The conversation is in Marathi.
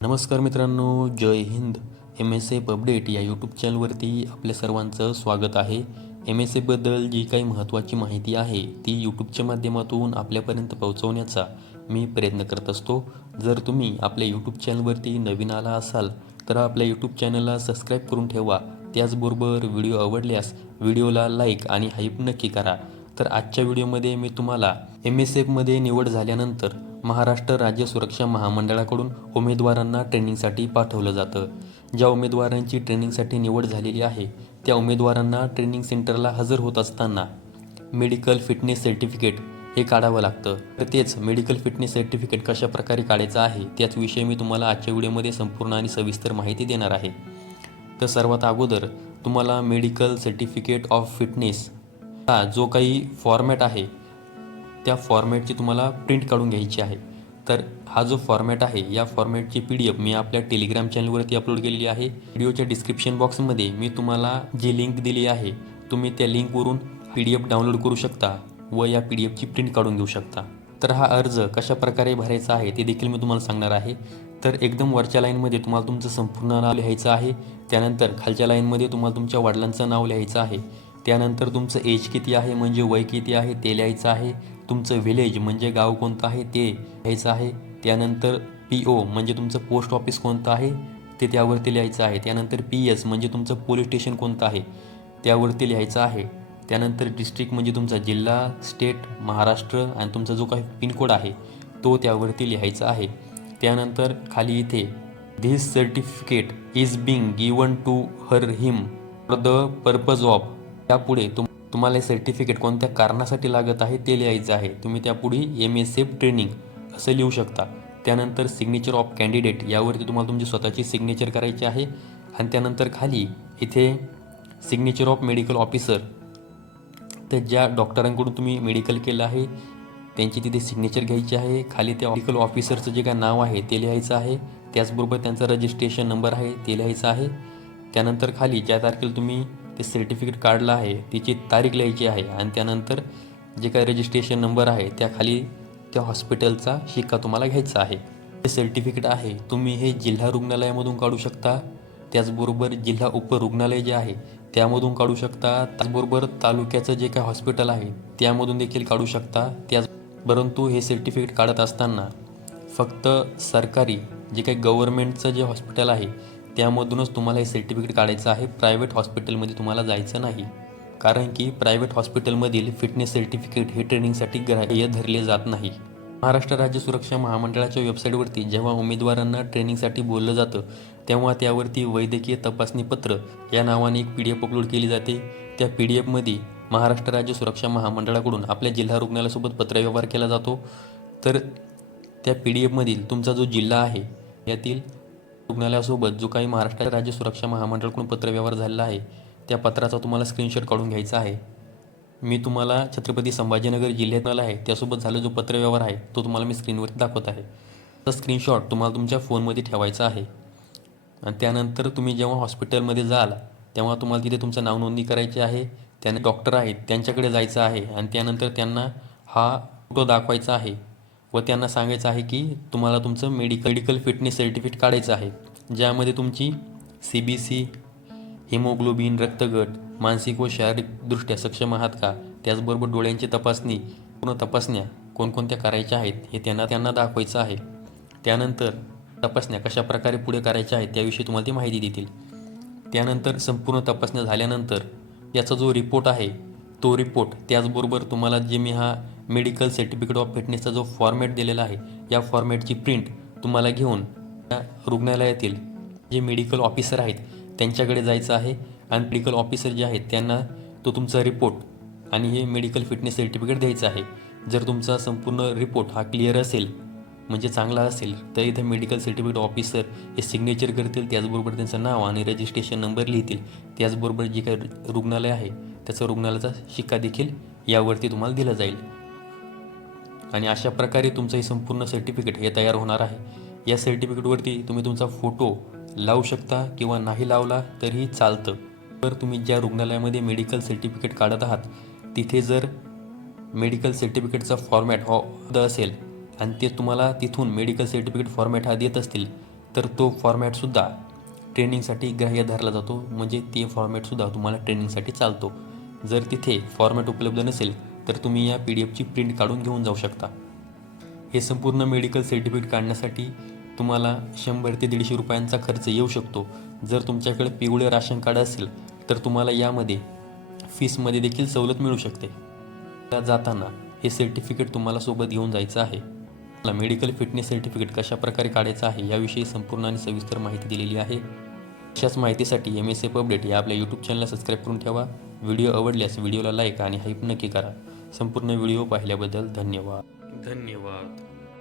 नमस्कार मित्रांनो, जय हिंद. MSF अपडेट या यूट्यूब चॅनलवरती आपल्या सर्वांचं स्वागत आहे. MSFबद्दल जी काही महत्त्वाची माहिती आहे ती यूट्यूबच्या माध्यमातून आपल्यापर्यंत पोहोचवण्याचा मी प्रयत्न करत असतो. जर तुम्ही आपल्या यूट्यूब चॅनलवरती नवीन आला असाल तर आपल्या यूट्यूब चॅनलला सबस्क्राईब करून ठेवा. त्याचबरोबर व्हिडिओ आवडल्यास व्हिडिओला लाईक आणि हाईप नक्की करा. तर आजच्या व्हिडिओमध्ये मी तुम्हाला MSFमध्ये निवड झाल्यानंतर महाराष्ट्र राज्य सुरक्षा महामंडळाकडून उमेदवारांना ट्रेनिंगसाठी पाठवलं जातं. ज्या उमेदवारांची ट्रेनिंगसाठी निवड झालेली आहे त्या उमेदवारांना ट्रेनिंग सेंटरला हजर होत असताना मेडिकल फिटनेस सर्टिफिकेट हे काढावं लागतं. तर तेच मेडिकल फिटनेस सर्टिफिकेट कशा प्रकारे काढायचं आहे त्याचविषयी मी तुम्हाला आजच्या व्हिडिओमध्ये संपूर्ण आणि सविस्तर माहिती देणार आहे. तर सर्वात अगोदर तुम्हाला मेडिकल सर्टिफिकेट ऑफ फिटनेस हा जो काही फॉर्मॅट आहे त्या फॉर्मॅटची तुम्हाला प्रिंट काढून घ्यायची आहे. तर हा जो फॉर्मॅट आहे या फॉर्मॅटची PDF मी आपल्या टेलिग्राम चॅनलवरती अपलोड केलेली आहे. व्हिडिओच्या डिस्क्रिप्शन बॉक्समध्ये मी तुम्हाला जी लिंक दिली आहे तुम्ही त्या लिंकवरून PDF डाउनलोड करू शकता व या PDFची प्रिंट काढून घेऊ शकता. तर हा अर्ज कशा प्रकारे भरायचा आहे ते देखील मी तुम्हाला सांगणार आहे. तर एकदम वरच्या लाईनमध्ये तुम्हाला तुमचं संपूर्ण नाव लिहायचं आहे. त्यानंतर खालच्या लाईनमध्ये तुम्हाला तुमच्या वडिलांचं नाव लिहायचं आहे. त्यानंतर तुमचं एज किती आहे म्हणजे वय किती आहे ते लिहायचं आहे. तुमचं व्हिलेज म्हणजे गाव कोणतं आहे ते लिहायचं आहे. त्यानंतर PO म्हणजे तुमचं पोस्ट ऑफिस कोणतं आहे ते त्यावरती लिहायचं आहे. त्यानंतर PS म्हणजे तुमचं पोलीस स्टेशन कोणतं आहे त्यावरती लिहायचं आहे. त्यानंतर डिस्ट्रिक्ट म्हणजे तुमचा जिल्हा, स्टेट, महाराष्ट्र आणि तुमचा जो काही पिनकोड आहे तो त्यावरती लिहायचा आहे. त्यानंतर खाली इथे this certificate is being given to her him for the purpose of त्यापुढे तुम्हाला हे सर्टिफिकेट कोणत्या कारणासाठी लागत आहे ते लिहायचं आहे. तुम्ही त्यापुढे MSF ट्रेनिंग असं लिहू शकता. त्यानंतर सिग्नेचर ऑफ कॅन्डिडेट यावरती तुम्हाला तुमची स्वतःची सिग्नेचर करायची आहे. आणि त्यानंतर खाली इथे सिग्नेचर ऑफ मेडिकल ऑफिसर तर ज्या डॉक्टरांकडून तुम्ही मेडिकल केलं आहे त्यांची तिथे सिग्नेचर घ्यायची आहे. खाली त्या मेडिकल ऑफिसरचं जे काय नाव आहे ते लिहायचं आहे. त्याचबरोबर त्यांचा रजिस्ट्रेशन नंबर आहे ते लिहायचं आहे. त्यानंतर खाली ज्या तारखेला तुम्ही ते सर्टिफिकेट काढलं आहे तिची तारीख लिहायची आहे. आणि त्यानंतर जे काही रजिस्ट्रेशन नंबर आहे त्याखाली त्या हॉस्पिटलचा शिक्का तुम्हाला घ्यायचा आहे. हे सर्टिफिकेट आहे तुम्ही हे जिल्हा रुग्णालयामधून काढू शकता. त्याचबरोबर जिल्हा उपरुग्णालय जे आहे त्यामधून काढू शकता. त्याचबरोबर तालुक्याचं जे काही हॉस्पिटल आहे त्यामधून देखील काढू शकता. परंतु हे सर्टिफिकेट काढत असताना फक्त सरकारी जे काही गव्हर्नमेंटचं जे हॉस्पिटल आहे त्यामधूनच तुम्हाला हे सर्टिफिकेट काढायचं आहे. प्रायव्हेट हॉस्पिटलमध्ये तुम्हाला जायचं नाही. कारण की प्रायव्हेट हॉस्पिटलमधील फिटनेस सर्टिफिकेट हे ट्रेनिंगसाठी ग्राह्य धरले जात नाही. महाराष्ट्र राज्य सुरक्षा महामंडळाच्या वेबसाईटवरती जेव्हा उमेदवारांना ट्रेनिंगसाठी बोललं जातं तेव्हा त्यावरती वैद्यकीय तपासणीपत्र या नावाने एक PDF अपलोड केली जाते. त्या PDFमध्ये महाराष्ट्र राज्य सुरक्षा महामंडळाकडून आपल्या जिल्हा रुग्णालयासोबत पत्रव्यवहार केला जातो. तर त्या PDFमधील तुमचा जो जिल्हा आहे यातील रुग्णालयासोबत जो काही महाराष्ट्र राज्य सुरक्षा महामंडळाकडून पत्रव्यवहार झालेला आहे त्या पत्राचा तुम्हाला स्क्रीनशॉट काढून घ्यायचा आहे. मी तुम्हाला छत्रपती संभाजीनगर जिल्ह्यात आहे त्यासोबत झालं जो पत्रव्यवहार आहे तो तुम्हाला मी स्क्रीनवरती दाखवत आहे. तर स्क्रीनशॉट तुम्हाला तुमच्या फोनमध्ये ठेवायचा आहे. आणि त्यानंतर तुम्ही जेव्हा हॉस्पिटलमध्ये जाल तेव्हा तुम्हाला तिथे तुमचं नाव नोंदणी करायची आहे. त्याने डॉक्टर आहेत त्यांच्याकडे जायचं आहे आणि त्यानंतर त्यांना हा फोटो दाखवायचा आहे व त्यांना सांगायचं आहे की तुम्हाला तुमचं मेडिकल फिटनेस सर्टिफिकेट काढायचं आहे. ज्यामध्ये तुमची CBC, हिमोग्लोबिन, रक्तगट, मानसिक व शारीरिकदृष्ट्या सक्षम आहात का, त्याचबरोबर डोळ्यांची तपासणी, पूर्ण तपासण्या कोणकोणत्या करायच्या आहेत हे त्यांना दाखवायचं आहे. त्यानंतर तपासण्या कशा प्रकारे पुढे करायच्या आहेत त्याविषयी तुम्हाला ती माहिती देतील. त्यानंतर संपूर्ण तपासण्या झाल्यानंतर याचा जो रिपोर्ट आहे तो रिपोर्ट त्याचबरोबर तुम्हाला जे मी हा मेडिकल सर्टिफिकेट ऑफ फिटनेसचा जो फॉर्मॅट दिलेला आहे या फॉर्मॅटची प्रिंट तुम्हाला घेऊन त्या रुग्णालयातील जे मेडिकल ऑफिसर आहेत त्यांच्याकडे जायचं आहे. आणि मेडिकल ऑफिसर जे आहेत त्यांना तो तुमचा रिपोर्ट आणि हे मेडिकल फिटनेस सर्टिफिकेट द्यायचं आहे. जर तुमचा संपूर्ण रिपोर्ट हा क्लिअर असेल म्हणजे चांगला असेल तर इथे मेडिकल सर्टिफिकेट ऑफिसर हे सिग्नेचर करतील. त्याचबरोबर त्यांचं नाव आणि रजिस्ट्रेशन नंबर लिहितील. त्याचबरोबर जे काही रुग्णालय आहे त्याचा रुग्णालयाचा शिक्का देखील यावरती तुम्हाला दिला जाईल. आणि अशा प्रकारे तुमचं हे संपूर्ण सर्टिफिकेट हे तयार होणार आहे. या सर्टिफिकेटवरती तुम्ही तुमचा फोटो लावू शकता किंवा नाही लावला तरीही चालतं. तर तुम्ही ज्या रुग्णालयामध्ये सर्टिफिकेट काढत आहात तिथे जर मेडिकल सर्टिफिकेटचा फॉर्मॅट असेल आणि ते तुम्हाला तिथून मेडिकल सर्टिफिकेट फॉर्मॅट हा देत असतील तर तो फॉर्मॅटसुद्धा ट्रेनिंगसाठी ग्राह्य धरला जातो, म्हणजे ते फॉर्मॅटसुद्धा तुम्हाला ट्रेनिंगसाठी चालतो. जर तिथे फॉर्मॅट उपलब्ध नसेल तर तुम्ही या PDF ची प्रिंट काढून घेऊन जाऊ शकता. हे संपूर्ण मेडिकल सर्टिफिकेट काढण्यासाठी तुम्हाला 100 ते 150 रुपयांचा खर्च येऊ शकतो. जर तुमच्याकडे पिवळे राशन कार्ड असेल तर तुम्हाला यामध्ये फीसमध्ये देखील सवलत मिळू शकते. त्या जाताना हे सर्टिफिकेट तुम्हाला सोबत घेऊन जायचं आहे. मला मेडिकल फिटनेस सर्टिफिकेट कशाप्रकारे काढायचं आहे याविषयी संपूर्ण आणि सविस्तर माहिती दिलेली आहे. अशाच माहितीसाठी MSF अपडेट या आपल्या यूट्यूब चॅनलला सबस्क्राईब करून ठेवा. व्हिडिओ आवडल्यास व्हिडिओला लाईक आणि हाईप नक्की करा. संपूर्ण व्हिडिओ पाहिल्याबद्दल धन्यवाद.